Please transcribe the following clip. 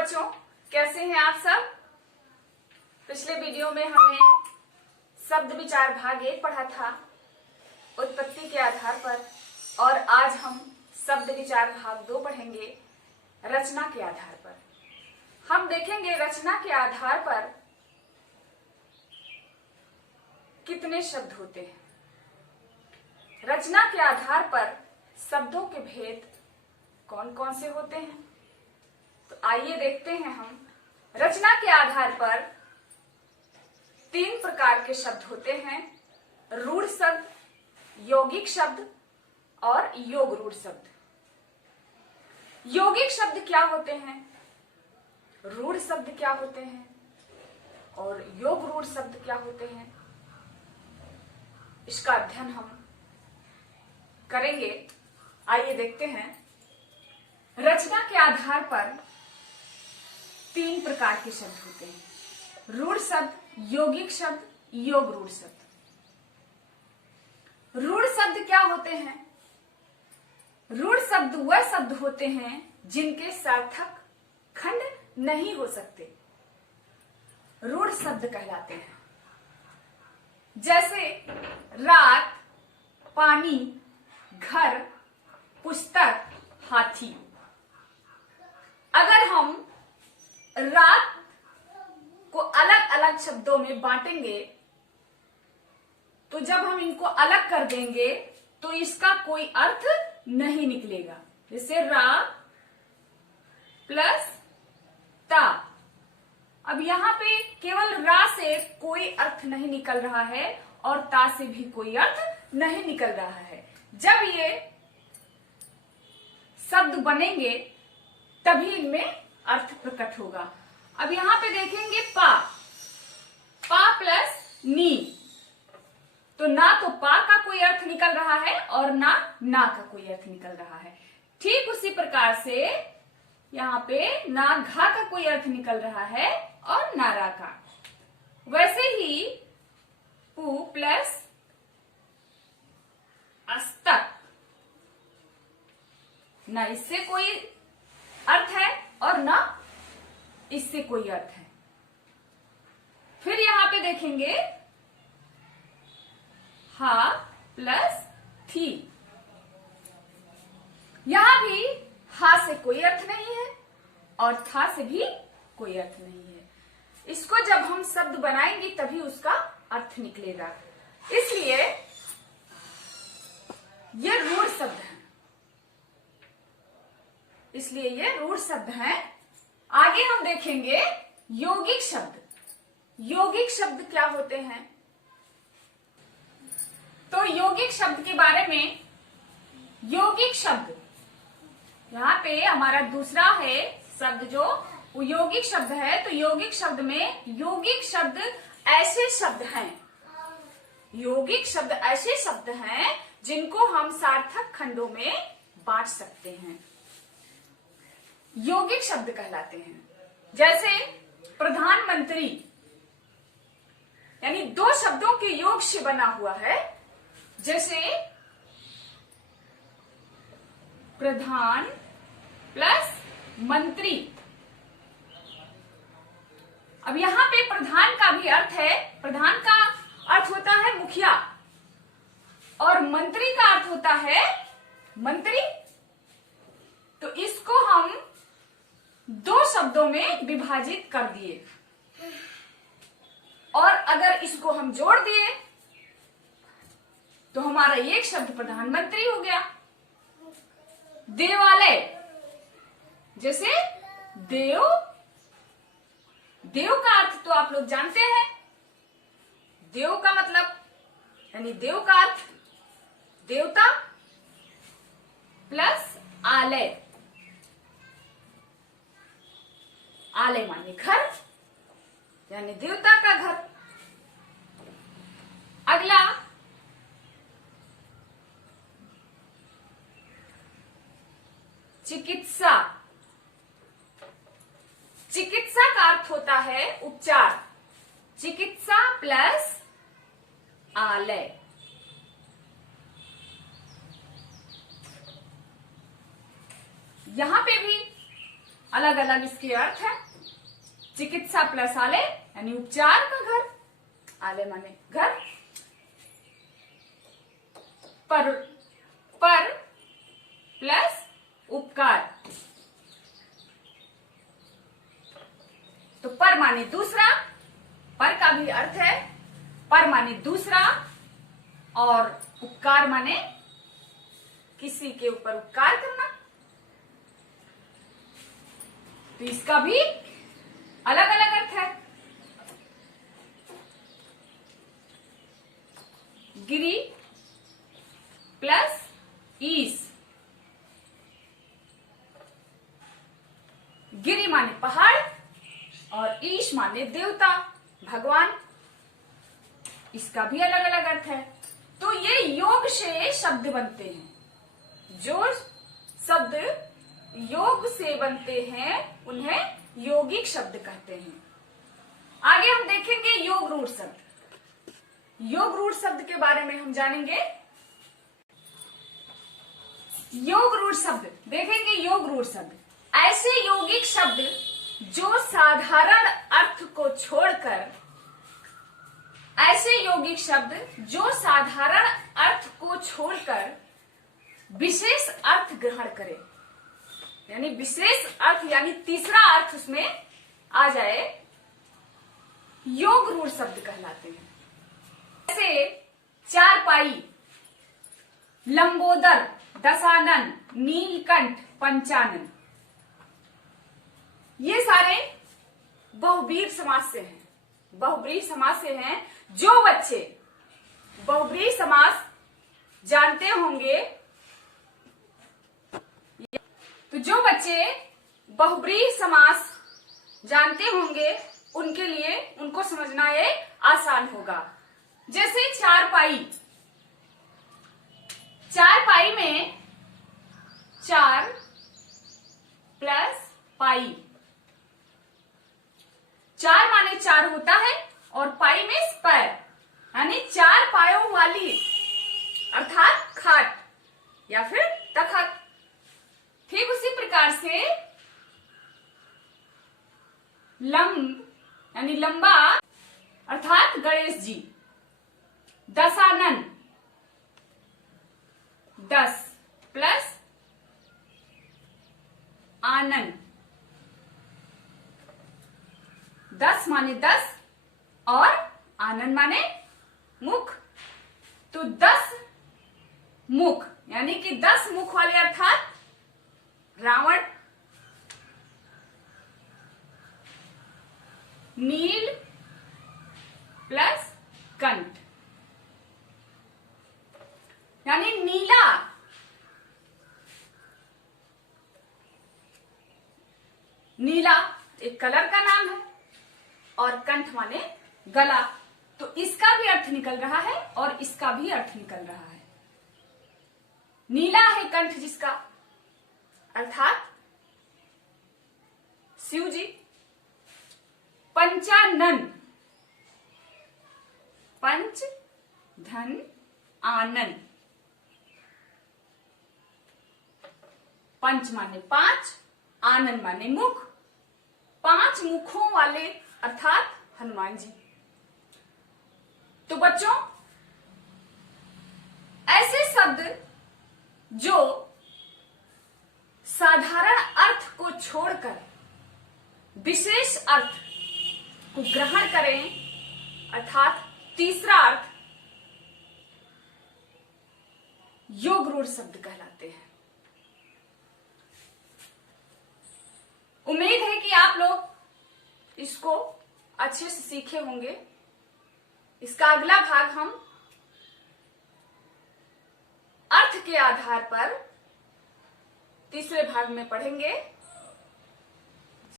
बच्चों, कैसे हैं आप सब। पिछले वीडियो में हमने शब्द विचार भाग 1 पढ़ा था उत्पत्ति के आधार पर, और आज हम शब्द विचार भाग 2 पढ़ेंगे रचना के आधार पर। हम देखेंगे रचना के आधार पर कितने शब्द होते हैं। रचना के आधार पर शब्दों के भेद कौन कौन से होते हैं, तो आइए देखते हैं हम। रचना के आधार पर 3 प्रकार के शब्द होते हैं, रूढ़ शब्द, यौगिक शब्द और योग रूढ़ शब्द। यौगिक शब्द क्या होते हैं, रूढ़ शब्द क्या होते हैं और योग रूढ़ शब्द क्या होते हैं, इसका अध्ययन हम करेंगे। आइए देखते हैं। रचना के आधार पर 3 प्रकार के शब्द होते हैं, रूढ़ शब्द, यौगिक शब्द, योग रूढ़ शब्द। रूढ़ शब्द क्या होते हैं? रूढ़ शब्द वह शब्द होते हैं जिनके सार्थक खंड नहीं हो सकते, रूढ़ शब्द कहलाते हैं। जैसे रात, पानी, घर, पुस्तक, हाथी। अगर हम रात को अलग अलग शब्दों में बांटेंगे तो जब हम इनको अलग कर देंगे तो इसका कोई अर्थ नहीं निकलेगा। जैसे रा प्लस ता। अब यहां पे केवल रा से कोई अर्थ नहीं निकल रहा है और ता से भी कोई अर्थ नहीं निकल रहा है। जब ये शब्द बनेंगे तभी इनमें अर्थ प्रकट होगा। अब यहां पे देखेंगे पा, पा प्लस नी, तो ना तो पा का कोई अर्थ निकल रहा है और ना का कोई अर्थ निकल रहा है। ठीक उसी प्रकार से यहाँ पे ना घा का कोई अर्थ निकल रहा है और ना रा का। वैसे ही पू प्लस अस्तक, ना इससे कोई अर्थ है और ना इससे कोई अर्थ है। फिर यहां पे देखेंगे हा प्लस थी, यहां भी हा से कोई अर्थ नहीं है और था से भी कोई अर्थ नहीं है। इसको जब हम शब्द बनाएंगे तभी उसका अर्थ निकलेगा। इसलिए ये रूढ़ शब्द है, इसलिए ये रूढ़ शब्द हैं। आगे हम देखेंगे यौगिक शब्द। यौगिक शब्द क्या होते हैं, तो यौगिक शब्द के बारे में, यौगिक शब्द यहाँ पे हमारा दूसरा है शब्द जो यौगिक शब्द है। तो यौगिक शब्द में यौगिक शब्द ऐसे शब्द हैं, यौगिक शब्द ऐसे शब्द हैं जिनको हम सार्थक खंडों में बांट सकते हैं, यौगिक शब्द कहलाते हैं। जैसे प्रधानमंत्री, यानी 2 शब्दों के योग से बना हुआ है। जैसे प्रधान प्लस मंत्री। अब यहां पे प्रधान का भी अर्थ है, प्रधान का अर्थ होता है मुखिया और मंत्री का अर्थ होता है मंत्री। तो इसको हम 2 शब्दों में विभाजित कर दिए और अगर इसको हम जोड़ दिए तो हमारा एक शब्द प्रधानमंत्री हो गया। देवालय, जैसे देव, देव का अर्थ तो आप लोग जानते हैं। देव का मतलब यानी देव का अर्थ देवता प्लस आलय, आलय माने घर, यानी देवता का घर। अगला चिकित्सा। चिकित्सा का अर्थ होता है उपचार, चिकित्सा प्लस आलय। यहां पे भी अलग अलग इसके अर्थ है। चिकित्सा प्लस आलय यानी उपचार का घर, आलय माने घर। पर प्लस उपकार, तो पर माने दूसरा, पर का भी अर्थ है पर माने दूसरा, और उपकार माने किसी के ऊपर उपकार करना। तो इसका भी अलग अलग अर्थ है। गिरी प्लस ईश, गिरी माने पहाड़ और ईश माने देवता, भगवान। इसका भी अलग अलग अर्थ है। तो ये योग से शब्द बनते हैं। जो शब्द योग से बनते हैं उन्हें यौगिक शब्द कहते हैं। आगे हम देखेंगे योग रूढ़ शब्द। योग रूढ़ शब्द के बारे में हम जानेंगे। योग रूढ़ शब्द देखेंगे। योग रूढ़ शब्द ऐसे यौगिक शब्द जो साधारण अर्थ को छोड़कर, ऐसे यौगिक शब्द जो साधारण अर्थ को छोड़कर विशेष अर्थ ग्रहण करे, यानी विशेष अर्थ यानी तीसरा अर्थ उसमें आ जाए, योग रूढ़ शब्द कहलाते हैं। जैसे चारपाई, लंबोदर, दशानन, नीलकंठ, पंचानन, ये सारे बहुब्रीहि समास से हैं। बहुब्रीहि समास से हैं। जो बच्चे बहुब्रीहि समास जानते होंगे, तो जो बच्चे बहुब्रीहि समास जानते होंगे उनके लिए, उनको समझना ये आसान होगा। जैसे चारपाई, चारपाई में चार प्लस पाई, चार माने चार होता है और पाई में पैर, यानी चार पायों वाली अर्थात खाट या फिर तखत। ठीक उसी प्रकार से लंब यानी लंबा अर्थात गणेश जी। दशानन, 10 प्लस आनन, 10 माने 10 और आनन माने मुख। तो 10 मुख यानी कि 10 मुख वाले अर्थात रावण। नील प्लस कंठ यानी नीला, नीला एक कलर का नाम है, और कंठ माने गला। तो इसका भी अर्थ निकल रहा है और इसका भी अर्थ निकल रहा है। नीला है कंठ जिसका, अर्थात शिव जी। पंचानन, पंच धन आनन, पंच माने 5, आनन माने मुख, 5 मुखों वाले अर्थात हनुमान जी। तो बच्चों, ऐसे शब्द जो साधारण अर्थ को छोड़कर विशेष अर्थ को ग्रहण करें, अर्थात तीसरा अर्थ, योग रूढ़ शब्द कहलाते हैं। उम्मीद है कि आप लोग इसको अच्छे से सीखे होंगे। इसका अगला भाग हम अर्थ के आधार पर तीसरे भाग में पढ़ेंगे।